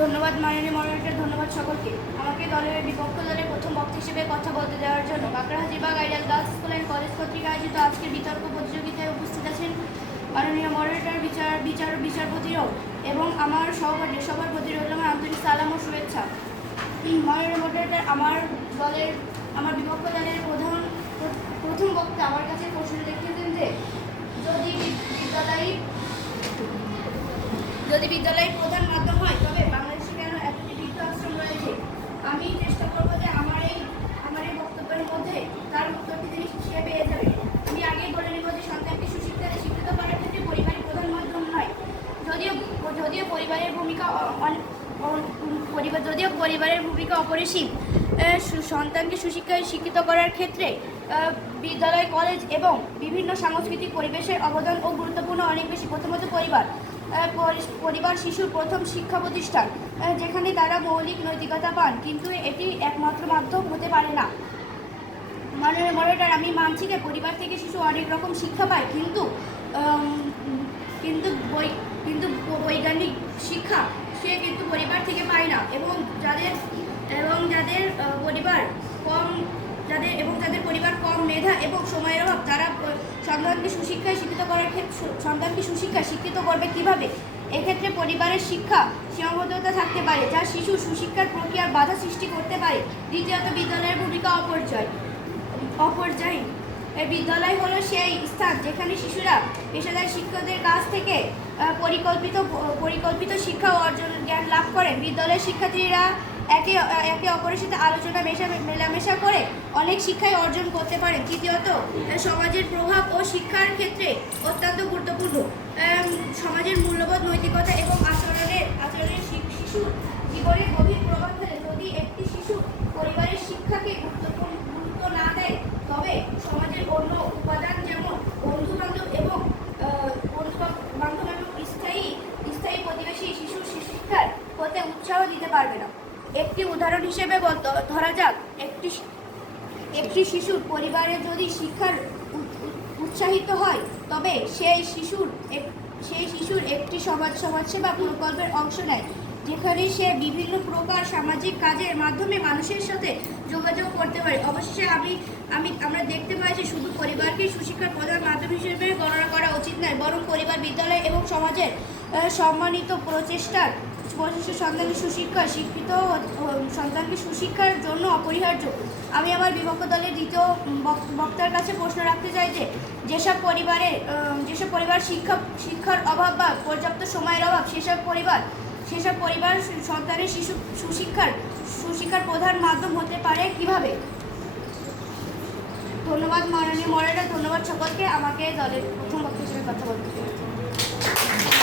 ধন্যবাদ মাননীয় মডারেটর ধন্যবাদ সকলকে। আমাকে দলের বিপক্ষ দলের প্রথম বক্তা হিসেবে কথা বলতে দেওয়ার জন্য Kakra Hajibag ideal girls school and college কর্তৃক আয়োজিত আজকের বিতর্ক প্রতিযোগিতায় উপস্থিত আছেন মাননীয় মডারেটর বিচার বিচার, বিচারপতিরাও এবং আমার সহপাঠী সবার প্রতি রইল আমার আন্তরিক সালাম ও শুভেচ্ছা। মাননীয় মডারেটর আমার দলের, আমার বিপক্ষ দলের প্রধান, প্রথম বক্তা আমার কাছে প্রশ্ন লিখেছেন যে, যদি বিদ্যালয়, যদি বিদ্যালয়ের প্রধান মাধ্যম হয় তবে বাংলাদেশে কেন একটি বৃদ্ধাশ্রম রয়েছে আমি চেষ্টা করব যে আমার এই আমার এই বক্তব্যের মধ্যে তার উত্তরটি তিনি সে পেয়ে যাবে আমি আগেই বলে নেব যে সন্তানকে সুশিক্ষায় শিক্ষিত করার ক্ষেত্রে পরিবারই প্রধান মাধ্যম নয় যদিও যদিও পরিবারের ভূমিকা পরিবার, যদিও পরিবারের ভূমিকা অপরিসীম সন্তানকে সুশিক্ষায় শিক্ষিত করার ক্ষেত্রে বিদ্যালয়, কলেজ এবং বিভিন্ন সাংস্কৃতিক পরিবেশের অবদান ও গুরুত্বপূর্ণ অনেক বেশি। প্রথমত পরিবার পরি- পরিবার শিশুর প্রথম শিক্ষা প্রতিষ্ঠান যেখানে তারা মৌলিক নৈতিকতা পান, কিন্তু এটি একমাত্র মাধ্যম হতে পারে না। মাননীয় মডারেটর আমি মানছি যে পরিবার থেকে শিশু অনেক রকম শিক্ষা পায়, কিন্তু কিন্তু বই শিক্ষা সে কিন্তু পরিবার থেকে পায় না এবং যাদের এবং যাদের পরিবার কম, যাদের, এবং যাদের পরিবার কম মেধা এবং সময়ের অভাব, তারা সন্তানকে সুশিক্ষায় শিক্ষিত করার ক্ষেত্রে সন্তানকে সুশিক্ষায় শিক্ষিত করবে কীভাবে? এক্ষেত্রে পরিবারের শিক্ষা সীমাবদ্ধতা থাকতে পারে, যা শিশু সুশিক্ষার প্রক্রিয়ার বাধা সৃষ্টি করতে পারে। দ্বিতীয়ত, বিদ্যালয়ের ভূমিকা অপর্যায়ী। এই বিদ্যালয় হলো সেই স্থান যেখানে শিশুরা পেশাদার শিক্ষকদের কাছ থেকে পরিকল্পিত পরিকল্পিত শিক্ষা অর্জন, জ্ঞান লাভ করেন বিদ্যালয়ের শিক্ষার্থীরা একে একে অপরের সাথে আলোচনা মেশা, মেলামেশা করে অনেক শিক্ষাই অর্জন করতে পারে। তৃতীয়ত সমাজের প্রভাব ও শিক্ষার ক্ষেত্রে অত্যন্ত গুরুত্বপূর্ণ আম, সমাজের মূল্যবোধ নৈতিকতা এবং আচরণের আচরণের শি- শিশুর জীবনে গভীর প্রভাব ফেলে যদি একটি শিশু পরিবারের শিক্ষাকে গুরুত্বপূর্ণ গুরুত্ব না দেয় তবে সমাজের অন্য উপাদান যেমন বন্ধু বান্ধব এবং বন্ধু বান্ধব এবং স্থায়ী স্থায়ী প্রতিবেশী শিশুর শিক্ষার হতে উৎসাহ দিতে পারবে না। একটি উদাহরণ হিসেবে ধরা যাক, একটি একটি শিশুর পরিবারে যদি শিক্ষার উৎসাহিত হয়, তবে সেই শিশুর সেই শিশুর একটি সমাজ সমাজসেবা প্রকল্পের অংশ নেয়, যেখানে সে বিভিন্ন প্রকার সামাজিক কাজের মাধ্যমে মানুষের সাথে যোগাযোগ করতে পারে। অবশেষে আমি আমি আমরা দেখতে পাই যে শুধু পরিবারকে সুশিক্ষার প্রধান মাধ্যম হিসেবে গণনা করা উচিত নয়, বরং পরিবার, বিদ্যালয় এবং সমাজের সম্মানিত প্রচেষ্টার প্রচেষ্টা সন্তানের সুশিক্ষা, শিক্ষিত সন্তানকে সুশিক্ষার জন্য অপরিহার্য। আমি আমার বিভক্ত দলের দ্বিতীয় বক- বক্তার কাছে প্রশ্ন রাখতে চাই যে, যেসব পরিবারে যেসব পরিবার শিক্ষা, শিক্ষার অভাব বা পর্যাপ্ত সময়ের অভাব, সেসব পরিবার সেসব পরিবার সন্তানের শিশু, সুশিক্ষার সুশিক্ষার প্রধান মাধ্যম হতে পারে কীভাবে? ধন্যবাদ মাননীয় মডারেটর, ধন্যবাদ সকলকে। আমাকে দলের প্রথম বক্তা হিসেবে কথা বলতে